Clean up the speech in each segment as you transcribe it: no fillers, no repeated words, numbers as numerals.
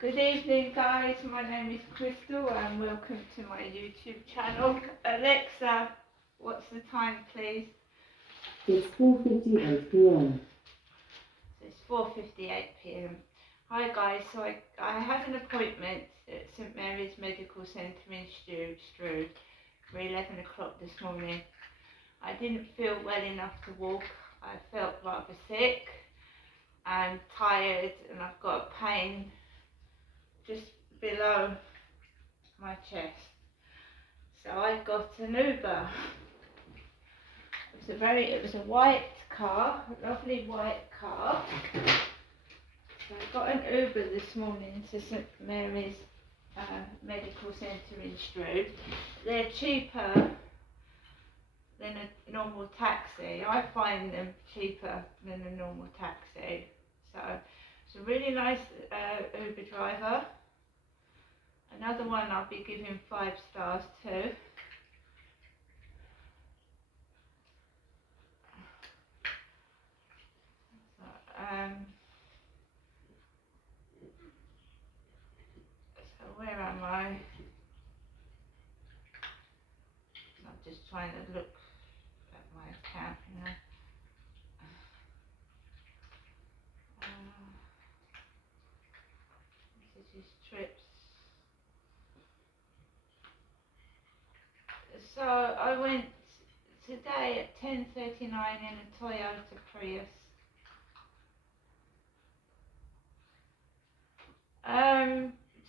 Good evening, guys. My name is Crystal and welcome to my YouTube channel. Alexa, what's the time, please? It's 4:58 p.m. So it's 4:58 p.m. Hi, guys. So I had an appointment at St Mary's Medical Centre in Strood for 11 o'clock this morning. I didn't feel well enough to walk. I felt rather sick and tired, and I've got a pain just below my chest. So I got an Uber. It was a white car, a lovely white car. So I got an Uber this morning to St Mary's Medical Centre in Strood. They're cheaper than a normal taxi. I find them cheaper than a normal taxi. So it's a really nice Uber driver. Another one I'll be giving 5 stars to. So where am I? I'm just trying to look at my account now. This is trips. So I went today at 10:39 in a Toyota Prius.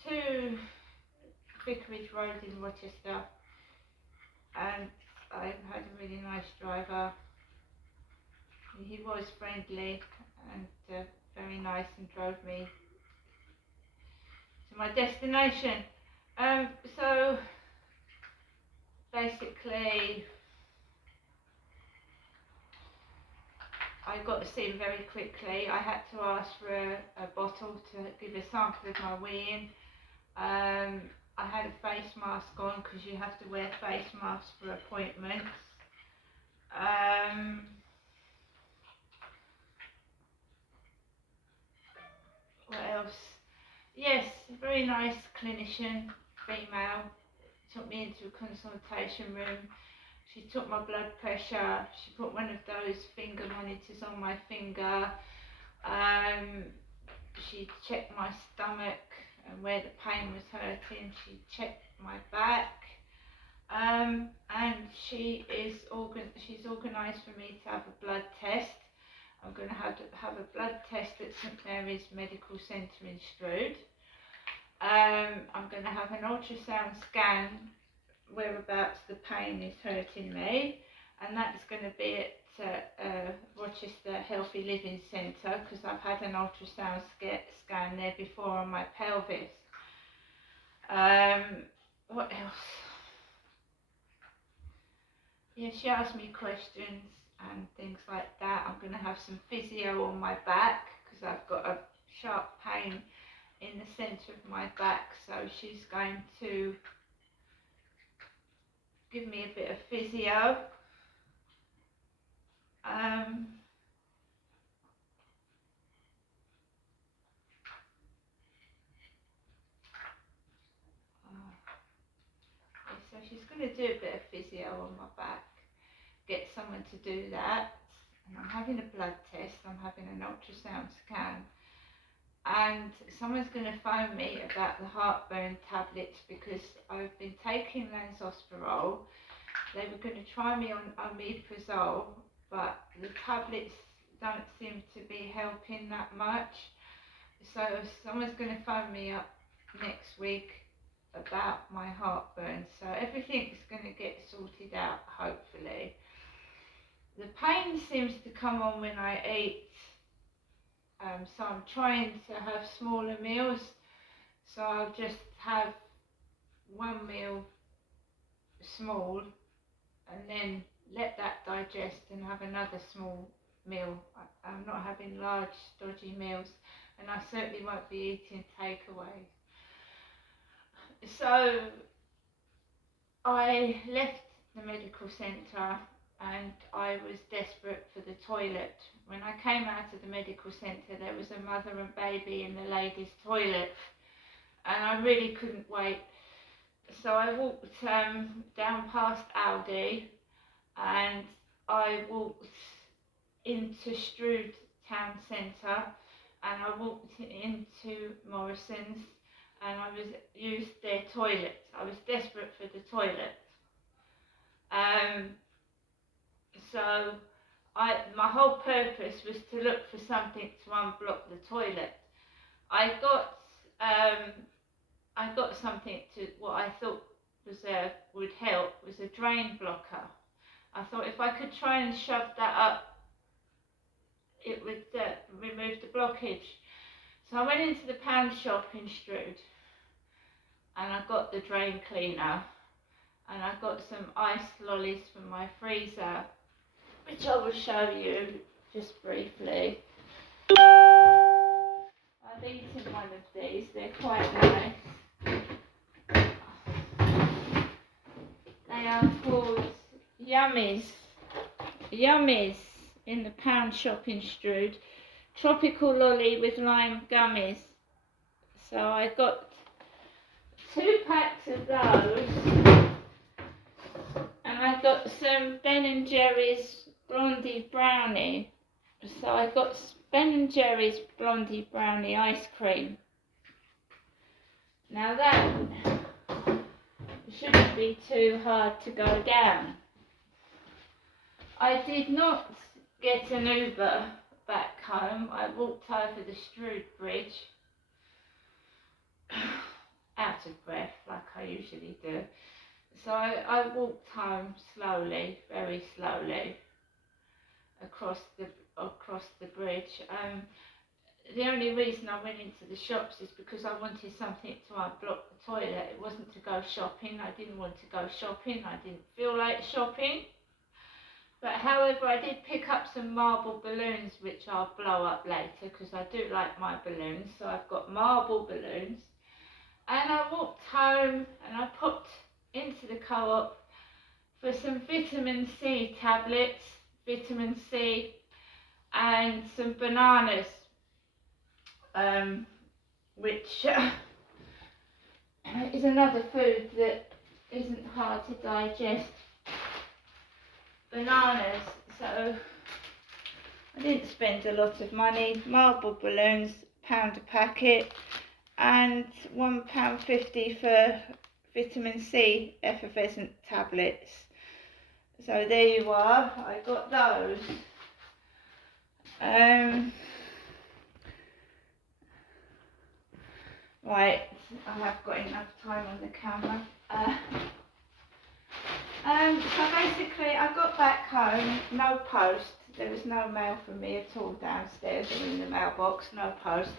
To Vicarage Road in Rochester, and I had a really nice driver. He was friendly and very nice and drove me to my destination. So basically I got to see him very quickly. I had to ask for a bottle to give a sample of my wee-in. I had a face mask on because you have to wear face masks for appointments. What else? Yes, very nice clinician, female. Took me into a consultation room. She took my blood pressure. She put one of those finger monitors on my finger. She checked my stomach and where the pain was hurting. She checked my back. And she's organised for me to have a blood test. I'm going to have a blood test at St Mary's Medical Centre in Strood. I'm going to have an ultrasound scan whereabouts the pain is hurting me, and that's going to be at Rochester Healthy Living Centre because I've had an ultrasound scan there before on my pelvis. What else? Yeah, she asked me questions and things like that. I'm going to have some physio on my back because I've got a sharp pain in the centre of my back, so she's going to give me a bit of physio. So she's going to do a bit of physio on my back, get someone to do that. And I'm having a blood test, I'm having an ultrasound scan, and someone's going to phone me about the heartburn tablets because I've been taking lansoprazole. They were going to try me on omeprazole, but the tablets don't seem to be helping that much. So someone's going to phone me up next week about my heartburn. So everything's going to get sorted out, hopefully. The pain seems to come on when I eat. So I'm trying to have smaller meals. So I'll just have one meal small and then let that digest and have another small meal. I'm not having large dodgy meals, and I certainly won't be eating takeaways. So I left the medical centre and I was desperate for the toilet. When I came out of the medical centre, there was a mother and baby in the ladies' toilet, and I really couldn't wait. So I walked down past Aldi, and I walked into Strood town centre, and I walked into Morrison's, and I used their toilet. I was desperate for the toilet. So my whole purpose was to look for something to unblock the toilet. I got something to what I thought would help was a drain blocker. I thought if I could try and shove that up, it would remove the blockage. So I went into the pound shop in Strood, and I got the drain cleaner, and I got some ice lollies from my freezer, which I will show you just briefly. I've eaten one of these, they're quite nice. They are called Yummies in the pound shop in Strood. Tropical lolly with lime gummies. So I got 2 packs of those, and I got some Ben & Jerry's Blondie Brownie. So I got Ben & Jerry's Blondie Brownie ice cream. Now that shouldn't be too hard to go down. I did not get an Uber back home. I walked over the Strood Bridge, out of breath like I usually do. So I walked home slowly, very slowly, across the bridge. The only reason I went into the shops is because I wanted something to unblock the toilet. It wasn't to go shopping. I didn't want to go shopping. I didn't feel like shopping. But however, I did pick up some marble balloons, which I'll blow up later because I do like my balloons. So I've got marble balloons. And I walked home and I popped into the Co-op for some vitamin C tablets, vitamin C, and some bananas, which is another food that isn't hard to digest. Bananas, so I didn't spend a lot of money. Marble balloons, £1 a packet, and £1.50 for vitamin C effervescent tablets. So there you are, I got those. Right, I have got enough time on the camera. So basically I got back home, no post, there was no mail for me at all downstairs or in the mailbox, no post.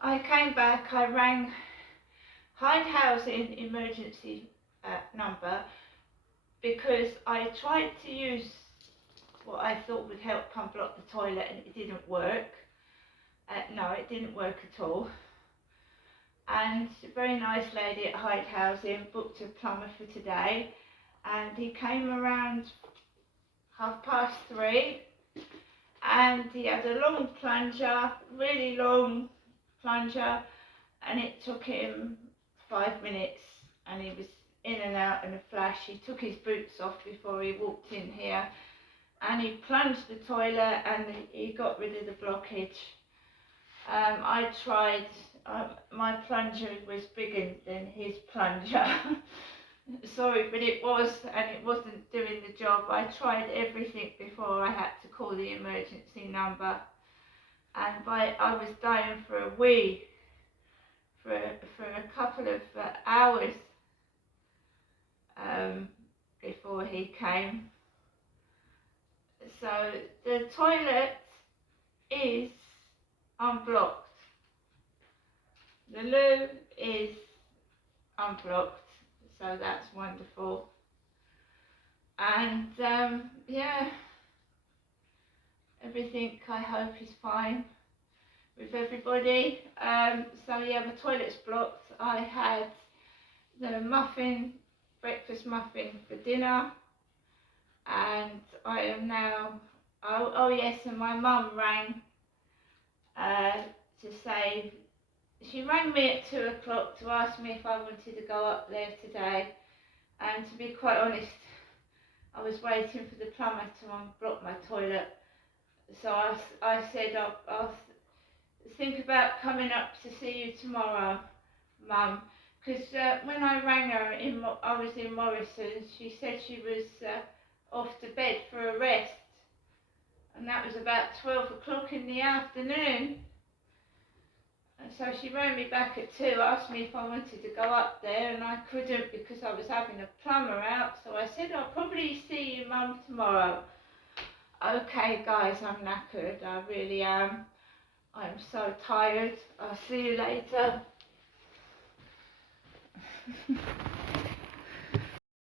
I came back, I rang Hyde Housing emergency number because I tried to use what I thought would help unblock the toilet and it didn't work. No, it didn't work at all. And a very nice lady at Hyde Housing booked a plumber for today, and he came around 3:30, and he had a long plunger, really long plunger, and it took him 5 minutes, and he was in and out in a flash. He took his boots off before he walked in here, and he plunged the toilet and he got rid of the blockage. I tried, my plunger was bigger than his plunger. Sorry, but it was, and it wasn't doing the job. I tried everything before I had to call the emergency number, and I was dying for a wee for a couple of hours before he came. So the toilet is unblocked. The loo is unblocked. So that's wonderful. And yeah, everything I hope is fine with everybody. So yeah, my toilet's blocked. I had the breakfast muffin for dinner, and I am now, oh yes, and my mum rang to say she rang me at 2 o'clock to ask me if I wanted to go up there today, and to be quite honest, I was waiting for the plumber to unblock my toilet, so I said I'll think about coming up to see you tomorrow, Mum, because when I rang her, I was in Morrison, she said she was off to bed for a rest, and that was about 12 o'clock in the afternoon. And so she rang me back at 2, asked me if I wanted to go up there, and I couldn't because I was having a plumber out, so I said I'll probably see you, Mum, tomorrow. Okay guys, I'm knackered, I really am. I'm so tired. I'll see you later.